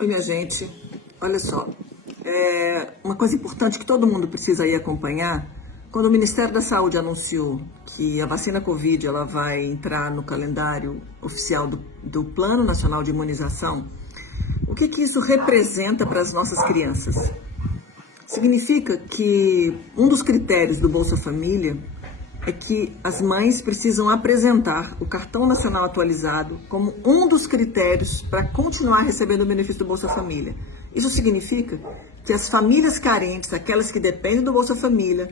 Oi, minha gente. Olha só, uma coisa importante que todo mundo precisa aí acompanhar, quando o Ministério da Saúde anunciou que a vacina Covid ela vai entrar no calendário oficial do Plano Nacional de Imunização, o que isso representa para as nossas crianças? Significa que um dos critérios do Bolsa Família é que as mães precisam apresentar o cartão nacional atualizado como um dos critérios para continuar recebendo o benefício do Bolsa Família. Isso significa que as famílias carentes, aquelas que dependem do Bolsa Família,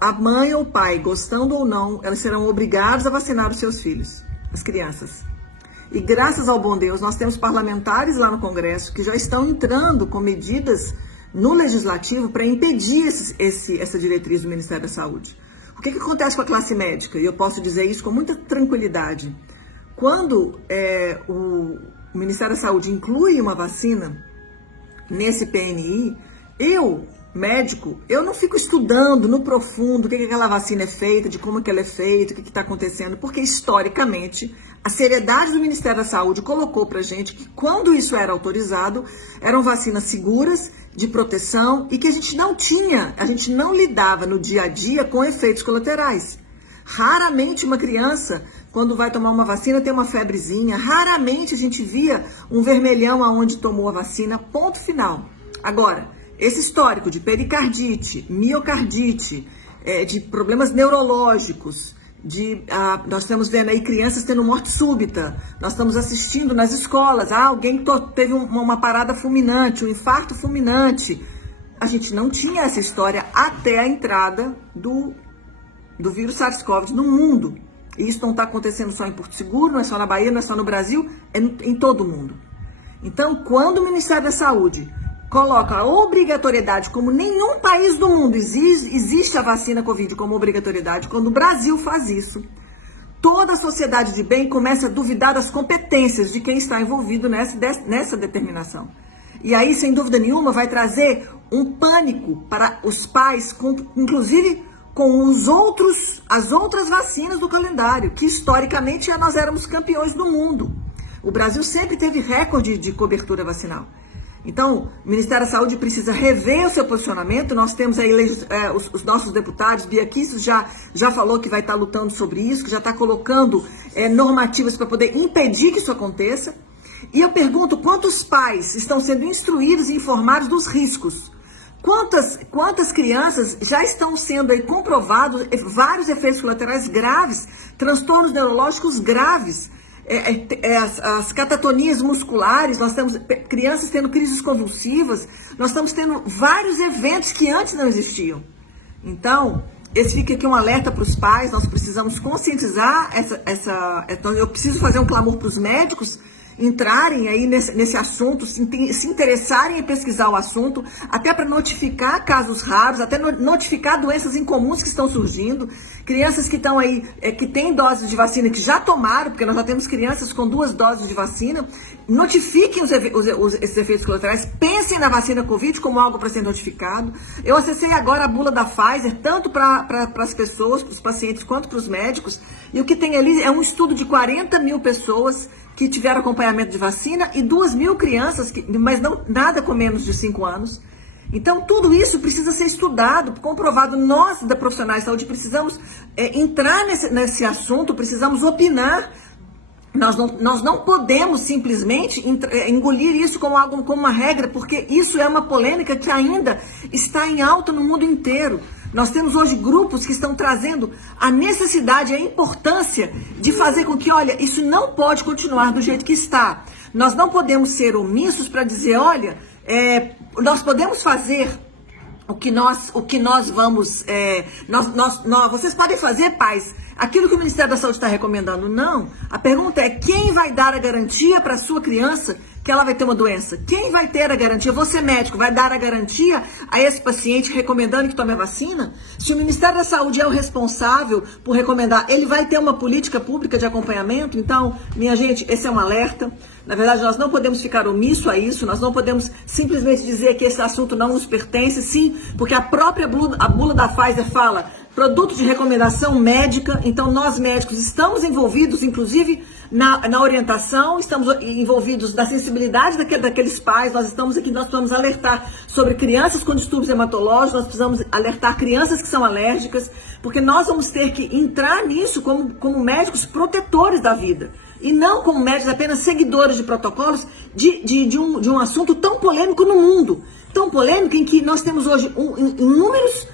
a mãe ou o pai, gostando ou não, elas serão obrigadas a vacinar os seus filhos, as crianças. E graças ao bom Deus, nós temos parlamentares lá no Congresso que já estão entrando com medidas no Legislativo para impedir essa diretriz do Ministério da Saúde. O que acontece com a classe médica? E eu posso dizer isso com muita tranquilidade. Quando o Ministério da Saúde inclui uma vacina nesse PNI, eu, médico, eu não fico estudando no profundo o que aquela vacina é feita, de como que ela é feita, o que está acontecendo, porque historicamente a seriedade do Ministério da Saúde colocou pra gente que quando isso era autorizado, eram vacinas seguras, de proteção e que a gente não lidava no dia a dia com efeitos colaterais. Raramente uma criança, quando vai tomar uma vacina, tem uma febrezinha, raramente a gente via um vermelhão aonde tomou a vacina, ponto final. Agora, esse histórico de pericardite, miocardite, de problemas neurológicos, nós estamos vendo aí crianças tendo morte súbita, nós estamos assistindo nas escolas, alguém teve uma parada fulminante, um infarto fulminante. A gente não tinha essa história até a entrada do vírus SARS-CoV no mundo. E isso não está acontecendo só em Porto Seguro, não é só na Bahia, não é só no Brasil, é em todo o mundo. Então, quando o Ministério da Saúde coloca a obrigatoriedade, como nenhum país do mundo existe a vacina Covid como obrigatoriedade, quando o Brasil faz isso, toda a sociedade de bem começa a duvidar das competências de quem está envolvido nessa determinação. E aí, sem dúvida nenhuma, vai trazer um pânico para os pais, inclusive com as outras vacinas do calendário, que historicamente nós éramos campeões do mundo. O Brasil sempre teve recorde de cobertura vacinal. Então, o Ministério da Saúde precisa rever o seu posicionamento. Nós temos aí os nossos deputados, Bia Kicis já falou que vai estar lutando sobre isso, que já está colocando normativas para poder impedir que isso aconteça. E eu pergunto, quantos pais estão sendo instruídos e informados dos riscos? Quantas crianças já estão sendo aí comprovados vários efeitos colaterais graves, transtornos neurológicos graves, as catatonias musculares, nós temos crianças tendo crises convulsivas, nós estamos tendo vários eventos que antes não existiam. Então, esse fica aqui um alerta para os pais, nós precisamos conscientizar eu preciso fazer um clamor para os médicos entrarem aí nesse assunto, se interessarem em pesquisar o assunto, até para notificar casos raros, até notificar doenças incomuns que estão surgindo, crianças que estão aí, que têm doses de vacina que já tomaram, porque nós já temos crianças com 2 doses de vacina, notifiquem esses efeitos colaterais, pensem na vacina Covid como algo para ser notificado. Eu acessei agora a bula da Pfizer, tanto para as pessoas, para os pacientes, quanto para os médicos, e o que tem ali é um estudo de 40 mil pessoas que tiveram acompanhamento de vacina e 2.000 crianças, mas nada com menos de 5 anos. Então, tudo isso precisa ser estudado, comprovado. Nós, da profissionais de saúde, precisamos entrar nesse assunto, precisamos opinar. Nós não podemos simplesmente engolir isso como uma regra, porque isso é uma polêmica que ainda está em alta no mundo inteiro. Nós temos hoje grupos que estão trazendo a necessidade, a importância de fazer com que, olha, isso não pode continuar do jeito que está. Nós não podemos ser omissos para dizer, olha, nós podemos fazer o que nós vamos... vocês podem fazer, pais, aquilo que o Ministério da Saúde está recomendando. Não. A pergunta é, quem vai dar a garantia para a sua criança que ela vai ter uma doença? Quem vai ter a garantia? Você, médico, vai dar a garantia a esse paciente recomendando que tome a vacina? Se o Ministério da Saúde é o responsável por recomendar, ele vai ter uma política pública de acompanhamento? Então, minha gente, esse é um alerta. Na verdade, nós não podemos ficar omisso a isso, nós não podemos simplesmente dizer que esse assunto não nos pertence, sim, porque a própria bula da Pfizer fala, produto de recomendação médica. Então, nós médicos estamos envolvidos, inclusive, na orientação, estamos envolvidos na sensibilidade daqueles pais. Nós estamos aqui, nós precisamos alertar sobre crianças com distúrbios hematológicos, nós precisamos alertar crianças que são alérgicas, porque nós vamos ter que entrar nisso como médicos protetores da vida. E não como médicos apenas seguidores de protocolos de um assunto tão polêmico no mundo. Tão polêmico em que nós temos hoje inúmeros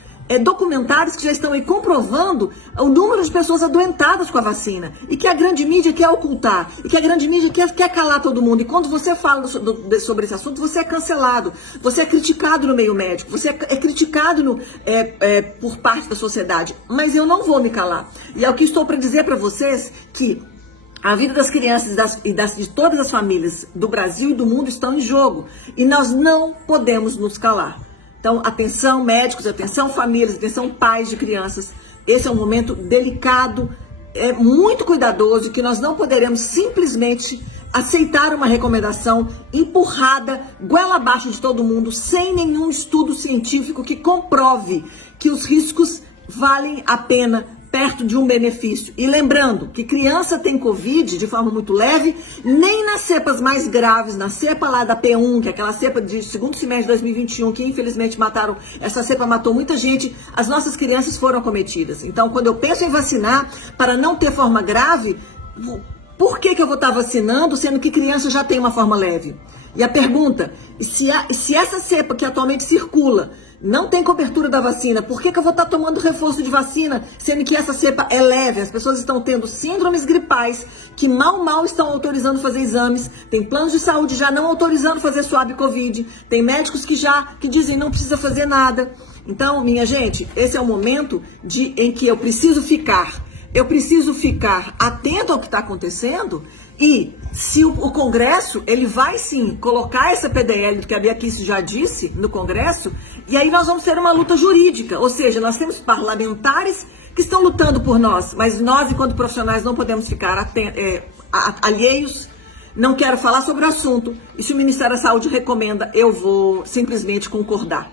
documentários que já estão aí comprovando o número de pessoas adoentadas com a vacina. E que a grande mídia quer ocultar. E que a grande mídia quer calar todo mundo. E quando você fala sobre esse assunto, você é cancelado. Você é criticado no meio médico. Você é criticado por parte da sociedade. Mas eu não vou me calar. E é o que estou para dizer para vocês, que a vida das crianças de todas as famílias do Brasil e do mundo estão em jogo. E nós não podemos nos calar. Então, atenção médicos, atenção famílias, atenção pais de crianças. Esse é um momento delicado, muito cuidadoso, que nós não poderemos simplesmente aceitar uma recomendação empurrada, goela abaixo de todo mundo, sem nenhum estudo científico que comprove que os riscos valem a pena perto de um benefício. E lembrando que criança tem Covid de forma muito leve, nem nas cepas mais graves, na cepa lá da P1, que é aquela cepa de segundo semestre de 2021, que infelizmente essa cepa matou muita gente, as nossas crianças foram acometidas. Então, quando eu penso em vacinar para não ter forma grave, por que eu vou estar vacinando, sendo que criança já tem uma forma leve? E a pergunta, se essa cepa que atualmente circula não tem cobertura da vacina, por que eu vou estar tomando reforço de vacina, sendo que essa cepa é leve? As pessoas estão tendo síndromes gripais que mal estão autorizando fazer exames, tem planos de saúde já não autorizando fazer swab Covid, tem médicos que dizem não precisa fazer nada. Então, minha gente, esse é o momento em que eu preciso ficar atento ao que está acontecendo. E se o Congresso, ele vai sim colocar essa PDL, que a Bia Kicis já disse no Congresso, e aí nós vamos ter uma luta jurídica, ou seja, nós temos parlamentares que estão lutando por nós, mas nós, enquanto profissionais, não podemos ficar alheios. Não quero falar sobre o assunto, e se o Ministério da Saúde recomenda, eu vou simplesmente concordar.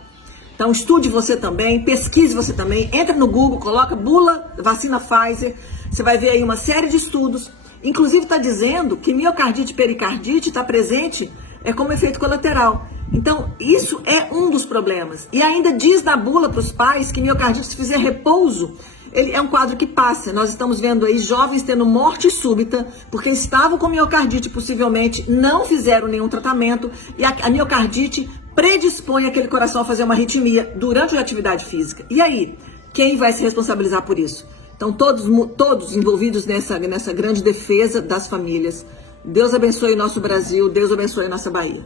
Então estude você também, pesquise você também, entra no Google, coloca bula vacina Pfizer, você vai ver aí uma série de estudos. Inclusive está dizendo que miocardite e pericardite está presente como efeito colateral. Então, isso é um dos problemas. E ainda diz na bula para os pais que miocardite, se fizer repouso, ele é um quadro que passa. Nós estamos vendo aí jovens tendo morte súbita, porque estavam com miocardite, possivelmente não fizeram nenhum tratamento, e a miocardite predispõe aquele coração a fazer uma arritmia durante a atividade física. E aí, quem vai se responsabilizar por isso? Então, todos envolvidos nessa grande defesa das famílias. Deus abençoe o nosso Brasil, Deus abençoe a nossa Bahia.